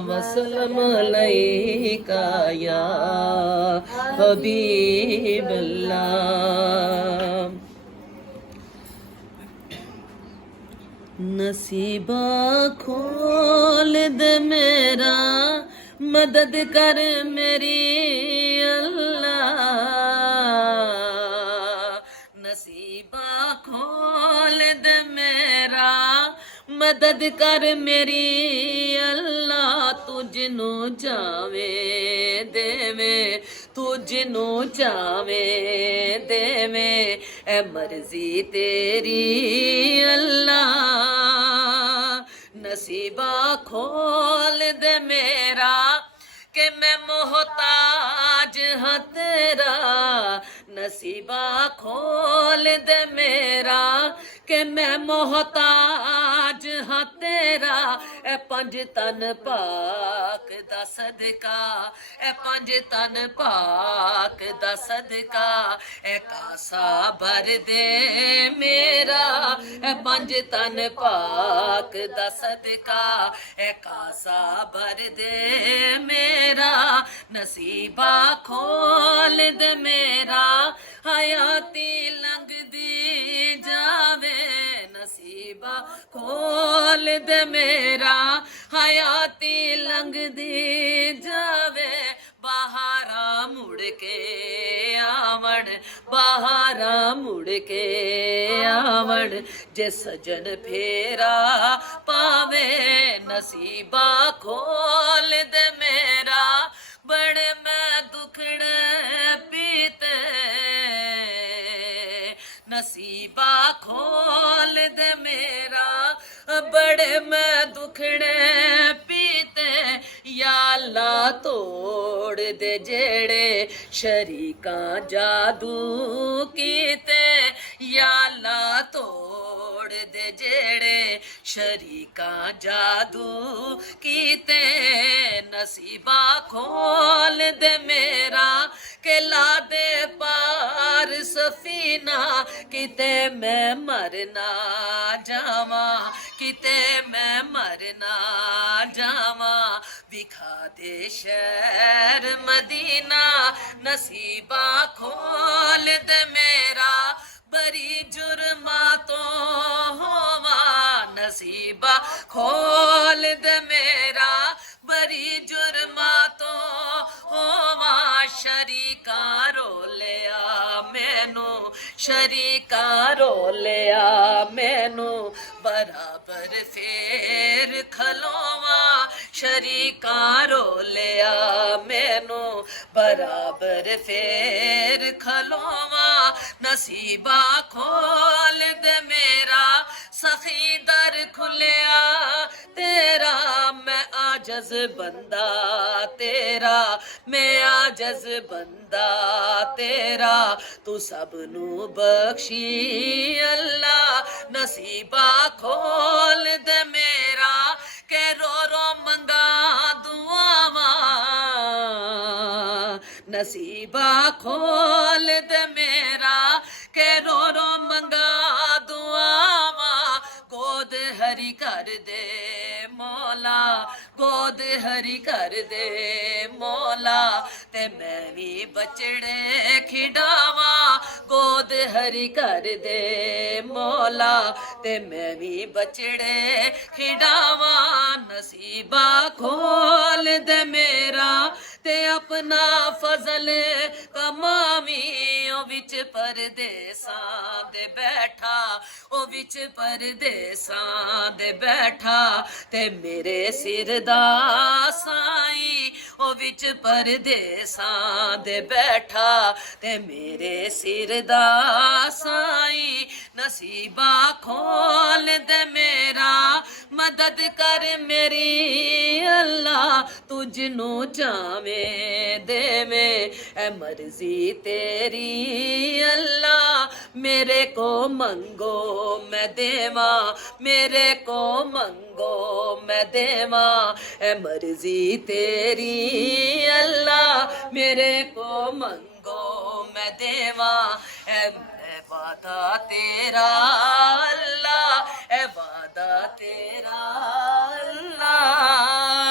वसल्लम अलैका या हबीब अल्लाह। नसीबा खोल दे मेरा, मदद कर मेरी अल्लाह। नसीबा खोल दे मेरा, मदद कर मेरी अल्लाह। तू जिनू चावे देवे, तू जिनू चावे देवे, ए मर्जी तेरी अल्लाह। नसीबा खोल दे मेरा कि मैं मोहताज हाँ तेरा। नसीबा खोल दे मेरा कि मैं मोहताज हाँ तेरा। ए पंज तन पाक दा सदका, ए पंज तन पाक दा सदका, ए कासा भर दे मेरा। ए पंज तन पाक दा सदका, ए कासा भर दे मेरा। नसीबा खोल दे मेरा, हयाती लंघदी जावे। नसीबा खोल दे मेरा, हयाती लंघदी जावे। बहारा मुड़ के आवण, बहारा मुड़ के आवण, जे सजन फेरा पावे। नसीबा खोल दे मेरा, बड़े मैं दुखड़े पीते। नसीबा खोल दे मेरा, बड़े मैं दुखड़े पीते। या अल्लाह तोड़ दे जेड़े शरीकां जादू कीते। या अल्लाह तोड़ दे जेड़े शरीकां जादू कीते। नसीबा खोल दे मेरा, के ला दे पार सफीना। किते मैं मरना जावा, किते मैं मरना जावा। दिखा दे शहर मदीना। नसीबा खोल दे मेरा, बरी जुर्मा तो होवा। नसीबा खोल दे मेरा, बरी जुर्मा तो होवा। शरीका रोलिया मैनू, शरीका रोलिया मैनू, बराबर फेर खलोवा। शरीका रोलिया मैनू, बराबर फेर खलोवा। नसीबा खोल दे मेरा, सखी दर खुलिया तेरा। मैं आजज बंदा तेरा, मैं आजज बंदा तेरा। तू सबनू बख्शी अल्लाह। नसीबा खोल दे मेरा, के रो रो मंगा दुआवां। नसीबा खोल दे मेरा, के रो रो मंगा दुआवां। गोद हरी कर दे मौला, गोद हरी कर दे मौला। ते मैं भी बचड़े खिडावा, गोद हरी कर दे मौला। ते मैं भी बचड़े खिडावा। नसीबा खोल दे मेरा, ते अपना फजल कमावी। ओ विच परदेसां दे बैठा, ओ विच परदेसां दे बैठा। ते मेरे सिर दा साई, ओ विच परदेसां दे बैठा। ते मेरे सिर दा साई। नसीबा खोल दे मेरा, मदद कर मेरी अल्लाह। तू जिनू चावे देवे, ए मर्जी तेरी अल्लाह। मेरे को मंगो मैं देवा, मेरे को मंगो मैं देवा। ए मर्जी तेरी अल्लाह, मेरे को मंगो मैं देवा। ए वादा तेरा अल्लाह, ए वादा तेरा अल्लाह।